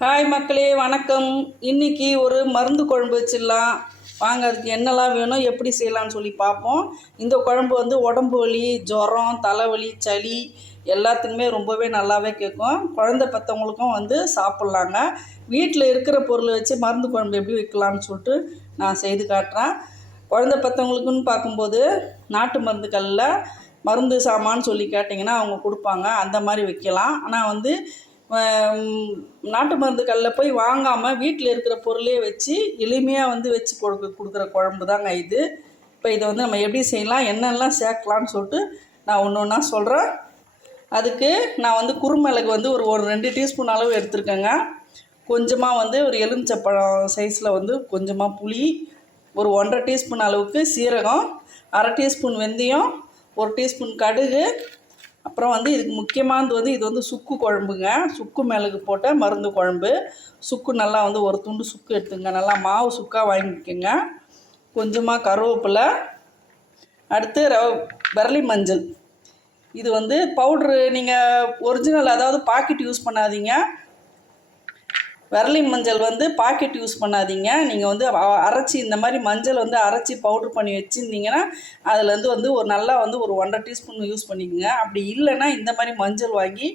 Hi மக்களே வணக்கம். இன்றைக்கி ஒரு மருந்து குழம்பு வச்சிடலாம். வாங்க அதுக்கு என்னெல்லாம் வேணும் எப்படி செய்யலாம்னு சொல்லி பார்ப்போம். இந்த குழம்பு வந்து உடம்பு வலி ஜுரம் தலைவலி சளி எல்லாத்துக்குமே ரொம்பவே நல்லாவே கேட்கும். குழந்தை பெற்றவங்களுக்கும் வந்து சாப்பிட்லாங்க. வீட்டில் இருக்கிற பொருளை வச்சு மருந்து குழம்பு எப்படி வைக்கலாம்னு சொல்லிட்டு நான் செய்து காட்டுறேன். குழந்தை பெற்றவங்களுக்குன்னு பார்க்கும்போது நாட்டு மருந்துகளில் மருந்து சாமான்னு சொல்லி கேட்டிங்கன்னா அவங்க கொடுப்பாங்க. அந்த மாதிரி வைக்கலாம். ஆனால் வந்து நாட்டு மருந்துகளில் போய் வாங்காமல் வீட்டில் இருக்கிற பொருளே வச்சு எளிமையாக வந்து வச்சு கொடுக்க கொடுக்குற குழம்பு தாங்க இது. இப்போ இதை வந்து நம்ம எப்படி செய்யலாம் என்னெல்லாம் சேர்க்கலான்னு சொல்லிட்டு நான் ஒன்று ஒன்றா சொல்கிறேன் அதுக்கு நான் வந்து குறுமிளகு வந்து ஒரு ஒரு ரெண்டு டீஸ்பூன் அளவு எடுத்திருக்கேங்க. கொஞ்சமாக வந்து ஒரு எலுமிச்சப்பழம் சைஸில் வந்து கொஞ்சமாக புளி ஒரு ஒன்றரை டீஸ்பூன் அளவுக்கு சீரகம் அரை டீஸ்பூன் வெந்தயம் ஒரு டீஸ்பூன் கடுகு அப்புறம் வந்து இதுக்கு முக்கியமானது வந்து இது வந்து சுக்கு குழம்புங்க. சுக்கு மிளகு போட்ட மருந்து குழம்பு. சுக்கு நல்லா வந்து ஒரு துண்டு சுக்கு எடுத்துங்க. நல்லா மாவு சுக்காக வாங்கிக்கோங்க. கொஞ்சமாக கருவேப்பிலை. அடுத்து ரவ விரலி மஞ்சள். இது வந்து பவுட்ரு நீங்கள் ஒரிஜினல் அதாவது பாக்கெட் யூஸ் பண்ணாதீங்க. விரலி மஞ்சள் வந்து பாக்கெட் யூஸ் பண்ணாதீங்க. நீங்கள் வந்து அரைச்சி இந்த மாதிரி மஞ்சள் வந்து அரைச்சி பவுட்ரு பண்ணி வச்சுருந்தீங்கன்னா அதுலேருந்து வந்து ஒரு நல்லா வந்து ஒரு ஒன்றரை டீஸ்பூன் யூஸ் பண்ணிக்கோங்க. அப்படி இல்லைன்னா இந்த மாதிரி மஞ்சள் வாங்கி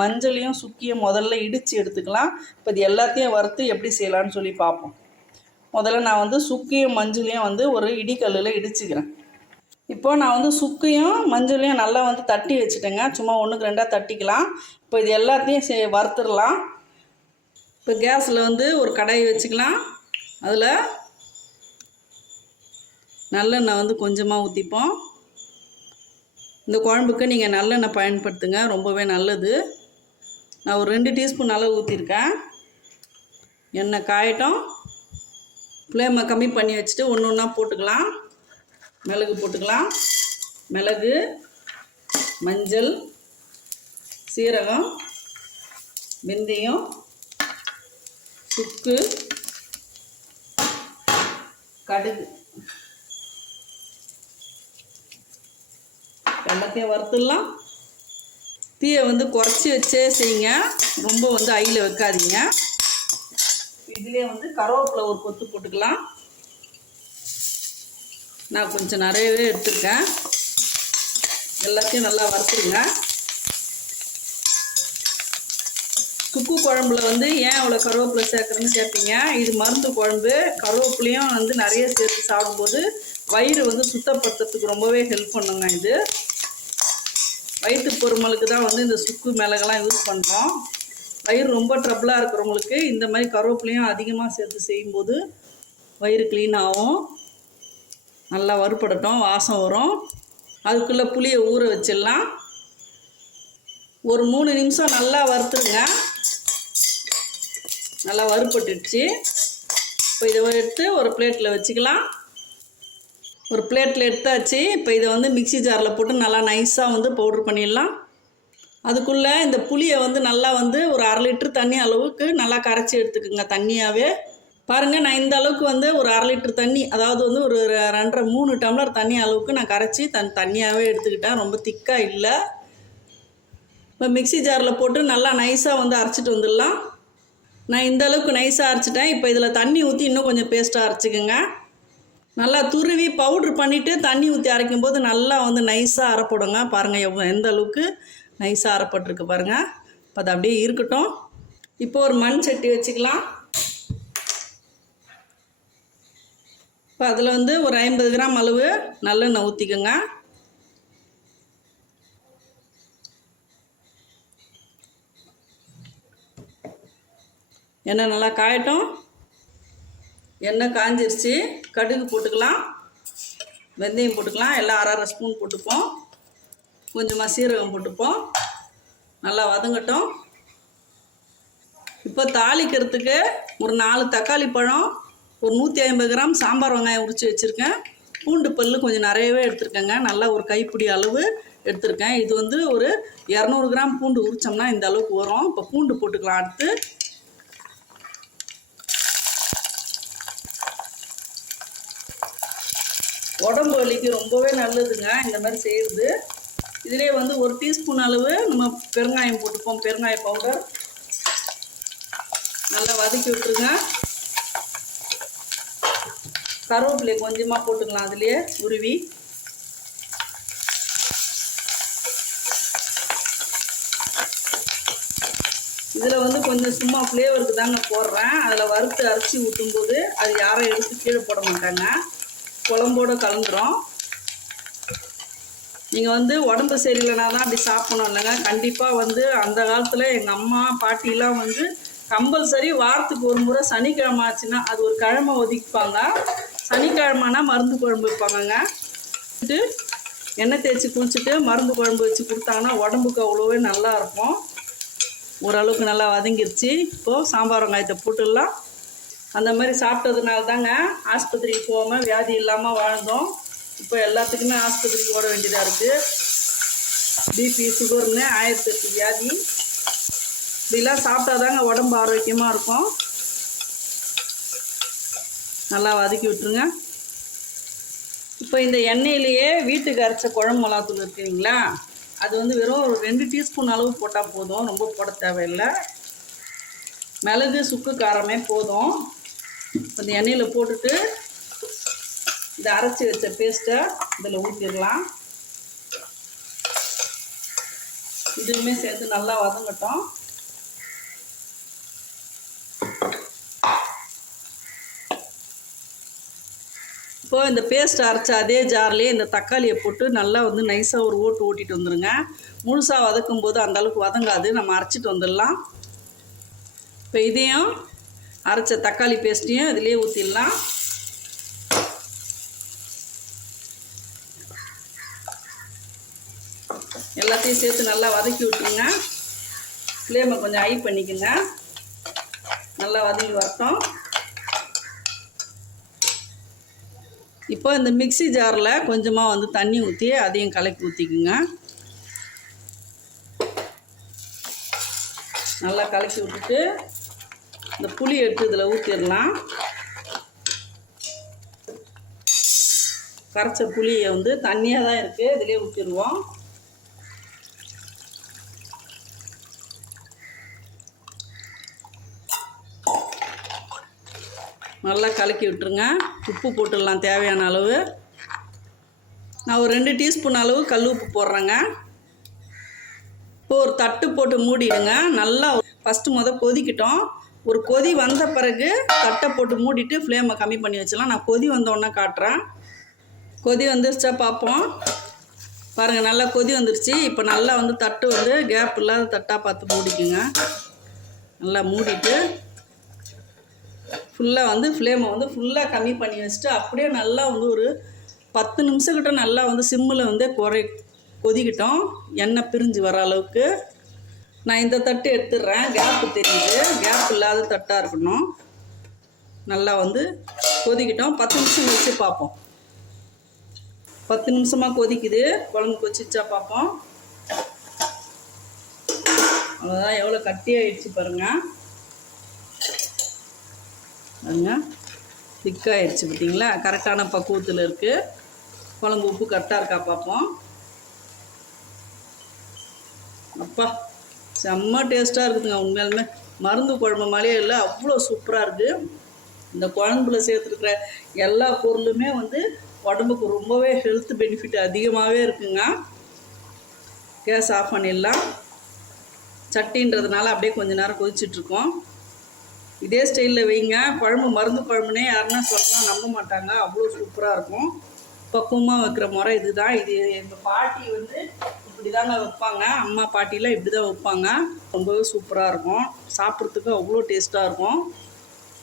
மஞ்சளையும் சுக்கியும் முதல்ல இடித்து எடுத்துக்கலாம். இப்போ இது எல்லாத்தையும் வறுத்து எப்படி செய்யலான்னு சொல்லி பார்ப்போம். முதல்ல நான் வந்து சுக்கியும் மஞ்சளையும் வந்து ஒரு இடிக்கல்லில் இடிச்சுக்கிறேன். இப்போ நான் வந்து சுக்கையும் மஞ்சளையும் நல்லா வந்து தட்டி வச்சுட்டேங்க. சும்மா ஒன்றுக்கு ரெண்டாக தட்டிக்கலாம். இப்போ இது எல்லாத்தையும் சே வறுத்துடலாம். இப்போ கேஸில் வந்து ஒரு கடாய் வச்சுக்கலாம். அதில் நல்லெண்ணெய் வந்து கொஞ்சமாக ஊற்றிப்போம். இந்த குழம்புக்கு நீங்கள் நல்லெண்ணெய் பயன்படுத்துங்க. ரொம்பவே நல்லது. நான் ஒரு ரெண்டு டீஸ்பூன் அளவு ஊற்றிருக்கேன். எண்ணெய் காயட்டும். ஃப்ளேமை கம்மி பண்ணி வச்சுட்டு ஒன்று ஒன்றா போட்டுக்கலாம். மிளகு போட்டுக்கலாம். மிளகு மஞ்சள் சீரகம் வெந்தயம் சுக்கு கடுகு. எல்லாத்தையும் வறுத்துடலாம். தீயை வந்து குறைச்சி வச்சே செய்யுங்க. ரொம்ப வந்து ஐயில் வைக்காதீங்க. இதுலேயே வந்து கருவேப்பிலை ஒரு கொத்து போட்டுக்கலாம். நான் கொஞ்சம் நிறையவே எடுத்துருக்கேன். எல்லாத்தையும் நல்லா வறுத்துருங்க. சுக்கு குழம்புல வந்து ஏன் அவ்வளோ கருவேப்பிலை சேர்க்குறேன்னு கேட்பீங்க இது மருந்து குழம்பு. கருவேப்பிலையும் வந்து நிறைய சேர்த்து சாப்பிடும்போது வயிறு வந்து சுத்தப்படுத்துறதுக்கு ரொம்பவே ஹெல்ப் பண்ணுங்க இது. வயிற்று பொறுமலுக்கு தான் வந்து இந்த சுக்கு மிளகெல்லாம் யூஸ் பண்ணுறோம் வயிறு ரொம்ப ட்ரபிளாக இருக்கிறவங்களுக்கு இந்த மாதிரி கருவேப்பிலையும் அதிகமாக சேர்த்து செய்யும்போது வயிறு க்ளீன் ஆகும். நல்லா வறுபடட்டும் வாசம் வரும். அதுக்குள்ளே புளியை ஊற வச்சிடலாம். ஒரு மூணு நிமிஷம் நல்லா வறுத்துருங்க. நல்லா வறுப்பட்டுச்சு இப்போ இதை எடுத்து ஒரு பிளேட்டில் வச்சுக்கலாம். ஒரு பிளேட்டில் எடுத்தாச்சு. இப்போ இதை வந்து மிக்சி ஜாரில் போட்டு நல்லா நைஸாக வந்து பவுட்ரு பண்ணிடலாம். அதுக்குள்ளே இந்த புளியை வந்து நல்லா வந்து ஒரு அரை லிட்டர் தண்ணி அளவுக்கு நல்லா கரைச்சி எடுத்துக்கோங்க தண்ணியாகவே பாருங்கள் நான் இந்த அளவுக்கு வந்து ஒரு அரை லிட்டர் தண்ணி அதாவது வந்து ஒரு ரெண்டரை மூணு டம்ளர் தண்ணி அளவுக்கு நான் கரைச்சி தன் தண்ணியாகவே எடுத்துக்கிட்டேன். ரொம்ப திக்காக இல்லை. இப்போ மிக்ஸி ஜாரில் போட்டு நல்லா நைஸாக வந்து அரைச்சிட்டு வந்துடலாம். நான் இந்த அளவுக்கு நைஸாக அரைச்சிட்டேன். இப்போ இதில் தண்ணி ஊற்றி இன்னும் கொஞ்சம் பேஸ்ட்டாக அரைச்சிக்கோங்க. நல்லா துருவி பவுட்ரு பண்ணிவிட்டு தண்ணி ஊற்றி அரைக்கும் போது நல்லா வந்து நைஸாக அரைப்படுங்க. பாருங்கள் எவ்வளோ எந்த அளவுக்கு நைஸாக அரைப்பட்டிருக்கு பாருங்கள் இப்போ அது அப்படியே இருக்கட்டும். இப்போ ஒரு மண் சட்டி வச்சுக்கலாம். இப்போ அதில் வந்து ஒரு ஐம்பது கிராம் அளவு நல்லெண்ணெய் ஊற்றிக்கோங்க எண்ணெய் நல்லா காயட்டும். எண்ணெய் காஞ்சிருச்சு. கடுகு போட்டுக்கலாம். வெந்தயம் போட்டுக்கலாம். எல்லாம் அரை அரை ஸ்பூன் போட்டுப்போம். கொஞ்சமாக சீரகம் போட்டுப்போம். நல்லா வதங்கட்டும். இப்போ தாளிக்கிறதுக்கு ஒரு நாலு தக்காளி பழம் ஒரு நூற்றி ஐம்பது கிராம் சாம்பார் வெங்காயம் உரித்து வச்சுருக்கேன். பூண்டு பல் கொஞ்சம் நிறையவே எடுத்துருக்கேங்க. நல்லா ஒரு கைப்பிடி அளவு எடுத்திருக்கேன். இது வந்து ஒரு இரநூறு கிராம் பூண்டு உரித்தோம்னா இந்த அளவுக்கு வரும். இப்போ பூண்டு போட்டுக்கலாம் அடுத்து. உடம்பு வலிக்கு ரொம்பவே நல்லதுங்க. இந்த மாதிரி செய்கிறது இதிலே வந்து ஒரு டீஸ்பூன் அளவு நம்ம பெருங்காயம் போட்டுப்போம். பெருங்காய பவுடர் நல்லா வதக்கி விட்டுருங்க. கருவேப்பிலை கொஞ்சமாக போட்டுக்கலாம். அதுலேயே உருவி. இதில் வந்து கொஞ்சம் சும்மா ஃப்ளேவருக்கு தாங்க போடுறேன். அதில் வறுத்து அரைச்சி ஊற்றும்போது அது யாரும் எடுத்து கீழே போட மாட்டாங்க. குழம்போடு கலந்துரும். நீங்கள் வந்து உடம்பு சரியில்லைனா தான் அப்படி சாப்பிடணும் இல்லைங்க? கண்டிப்பாக வந்து அந்த காலத்தில் எங்கள் அம்மா பாட்டிலாம் வந்து கம்பல்சரி வாரத்துக்கு ஒரு முறை சனிக்கிழமை ஆச்சுன்னா அது ஒரு கிழமை ஒதுக்கிப்பாங்க. சனிக்கிழமைனா மருந்து குழம்பு வைப்பாங்கங்க. எண்ணெய் தேய்ச்சி குளிச்சுட்டு மருந்து குழம்பு வச்சு கொடுத்தாங்கன்னா உடம்புக்கு அவ்வளோவே நல்லா இருக்கும். ஓரளவுக்கு நல்லா வதங்கிருச்சு. இப்போது சாம்பார் வெங்காயத்தை போட்டுடலாம். அந்த மாதிரி சாப்பிட்டதுனால தாங்க ஆஸ்பத்திரிக்கு போகாமல் வியாதி இல்லாமல் வாழ்ந்தோம். இப்போ எல்லாத்துக்குமே ஆஸ்பத்திரிக்கு ஓட வேண்டியதாக இருக்குது பிபி சுகர்னு ஆயிரத்தி எட்டு வியாதி. இப்படிலாம் சாப்பிட்டா தாங்க உடம்பு ஆரோக்கியமாக இருக்கும். நல்லா வதக்கி விட்டுருங்க. இப்போ இந்த எண்ணெயிலேயே வீட்டுக்கு அரைச்ச குழம்பு மிளகாத்தூள் இருக்குங்களா அது வந்து வெறும் ஒரு ரெண்டு டீஸ்பூன் அளவு போட்டால் போதும். ரொம்ப போட தேவையில்லை. மிளகு சுக்கு காரமே போதும். இந்த எண்ணெயில் போட்டுட்டு இந்த அரைச்சி வச்ச பேஸ்ட்டை இதில் ஊற்றிடலாம். இதுவுமே சேர்த்து நல்லா வதங்கட்டும். இப்போது இந்த பேஸ்ட் அரைச்ச அதே ஜார்லேயே இந்த தக்காளியை போட்டு நல்லா வந்து நைஸாக ஒரு ஓட்டு ஓட்டிட்டு வந்துடுங்க முழுசாக வதக்கும் போது அந்தளவுக்கு வதங்காது. நம்ம அரைச்சிட்டு வந்துடலாம். இப்போ இதையும் அரைச்ச தக்காளி பேஸ்ட்டையும் இதிலே ஊற்றிடலாம் எல்லாத்தையும் சேர்த்து நல்லா வதக்கி விட்டுருங்க. ஃப்ளேமை கொஞ்சம் ஹை பண்ணிக்கோங்க. நல்லா வதங்கி வரட்டும். இப்போ இந்த மிக்ஸி ஜாரில் கொஞ்சமாக வந்து தண்ணி ஊற்றி அதையும் கலக்கி ஊற்றிக்குங்க நல்லா கலக்கி விட்டுட்டு இந்த புளி எடுத்து இதில் ஊற்றிடலாம் கரைச்ச புளியை வந்து தண்ணியாக தான் இருக்குது இதிலே ஊற்றிடுவோம் நல்லா கலக்கி விட்டுருங்க. உப்பு போட்டுடலாம் தேவையான அளவு. நான் ஒரு ரெண்டு டீஸ்பூன் அளவு கல் உப்பு போடுறேங்க. இப்போ ஒரு தட்டு போட்டு மூடிடுங்க. நல்லா ஃபஸ்ட்டு முத கொதிக்கிட்டோம். ஒரு கொதி வந்த பிறகு தட்டை போட்டு மூடிட்டு ஃப்ளேமை கம்மி பண்ணி வச்சிடலாம். நான் கொதி வந்தோடனே காட்டுறேன். கொதி வந்துருச்சா பார்ப்போம். பாருங்கள் நல்லா கொதி வந்துருச்சு. இப்போ நல்லா வந்து தட்டு வந்து கேப் இல்லாத தட்டாக பார்த்து மூடிக்குங்க. நல்லா மூடிட்டு ஃபுல்லாக வந்து ஃப்ளேமை வந்து ஃபுல்லாக கம்மி பண்ணி வச்சுட்டு அப்படியே நல்லா வந்து ஒரு பத்து நிமிஷம் கிட்ட நல்லா வந்து சிம்மில் வந்து குறை கொதிக்கிட்டோம். எண்ணெய் பிரிஞ்சு வர அளவுக்கு. நான் இந்த தட்டு எடுத்துடுறேன். கேப்பு தெரியுது. கேப் இல்லாத தட்டாக இருக்கணும். நல்லா வந்து கொதிக்கிட்டோம். பத்து நிமிஷம் வச்சு பார்ப்போம். பத்து நிமிஷமாக கொதிக்குது. குழம்பு கொச்சிச்சா பார்ப்போம். அவ்வளோதான் எவ்வளோ கட்டியாகிடுச்சு பாருங்கள் பாருங்க. திக்காயிடுச்சு பார்த்தீங்களா? கரெக்டான பக்குவத்தில் இருக்குது குழம்பு உப்பு கரெக்டாக இருக்கா பார்ப்போம். அப்பா. செம்ம டேஸ்ட்டாக இருக்குதுங்க உண்மையாலுமே. மருந்து குழம்பு மாதிரியே இல்லை அவ்வளோ சூப்பராக இருக்குது இந்த குழம்புல சேர்த்துருக்குற எல்லா பொருளுமே வந்து உடம்புக்கு ரொம்பவே ஹெல்த் பெனிஃபிட் அதிகமாகவே இருக்குங்க. கேஸ் ஆஃப் பண்ணிடலாம். சட்டின்றதுனால அப்படியே கொஞ்ச நேரம் கொதிச்சிட்ருக்கோம் இதே ஸ்டைலில் வைங்க. குழம்பு மருந்து குழம்புனே யாருன்னா சொல்லலாம் நம்ப மாட்டாங்க. அவ்வளோ சூப்பராக இருக்கும். பக்குவமாக வைக்கிற முறை இதுதான். இது எங்கள் பாட்டி வந்து இப்படிதாங்க வைப்பாங்க. அம்மா பாட்டிலாம் இப்படி தான் வைப்பாங்க. ரொம்பவே சூப்பராக இருக்கும். சாப்பிட்றதுக்கு அவ்வளோ டேஸ்ட்டாக இருக்கும்.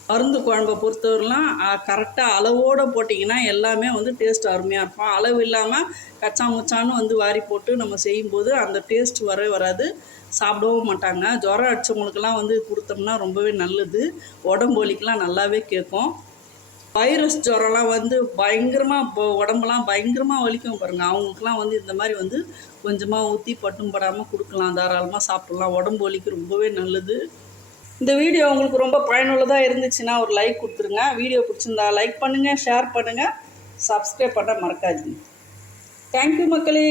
மருந்து குழம்பை பொறுத்தவரைலாம் கரெக்டாக அளவோடு போட்டிங்கன்னா எல்லாமே வந்து டேஸ்ட் அருமையாக இருக்கும். அளவு இல்லாமல் கச்சா முச்சான்னு வந்து வாரி போட்டு நம்ம செய்யும்போது அந்த டேஸ்ட் வரவே வராது. சாப்பிடவும் மாட்டாங்க. ஜுரம் அடித்தவங்களுக்கெல்லாம் வந்து கொடுத்தோம்னா ரொம்பவே நல்லது. உடம்பு வலிக்கெலாம் நல்லாவே கேட்கும். வைரஸ் ஜுரம்லாம் வந்து பயங்கரமாக இப்போ உடம்புலாம் பயங்கரமாக வலிக்கும் பாருங்கள் அவங்களுக்குலாம் வந்து இந்த மாதிரி வந்து கொஞ்சமாக ஊற்றி பட்டும் படாமல் கொடுக்கலாம். தாராளமாக சாப்பிட்லாம். உடம்பு வலிக்கு ரொம்பவே நல்லது. இந்த வீடியோ உங்களுக்கு ரொம்ப பயனுள்ளதாக இருந்துச்சுன்னா ஒரு லைக் கொடுத்துருங்க. வீடியோ பிடிச்சிருந்தா லைக் பண்ணுங்கள் ஷேர் பண்ணுங்கள் சப்ஸ்கிரைப் பண்ண மறக்காதீங்க. தேங்க்யூ மக்களே.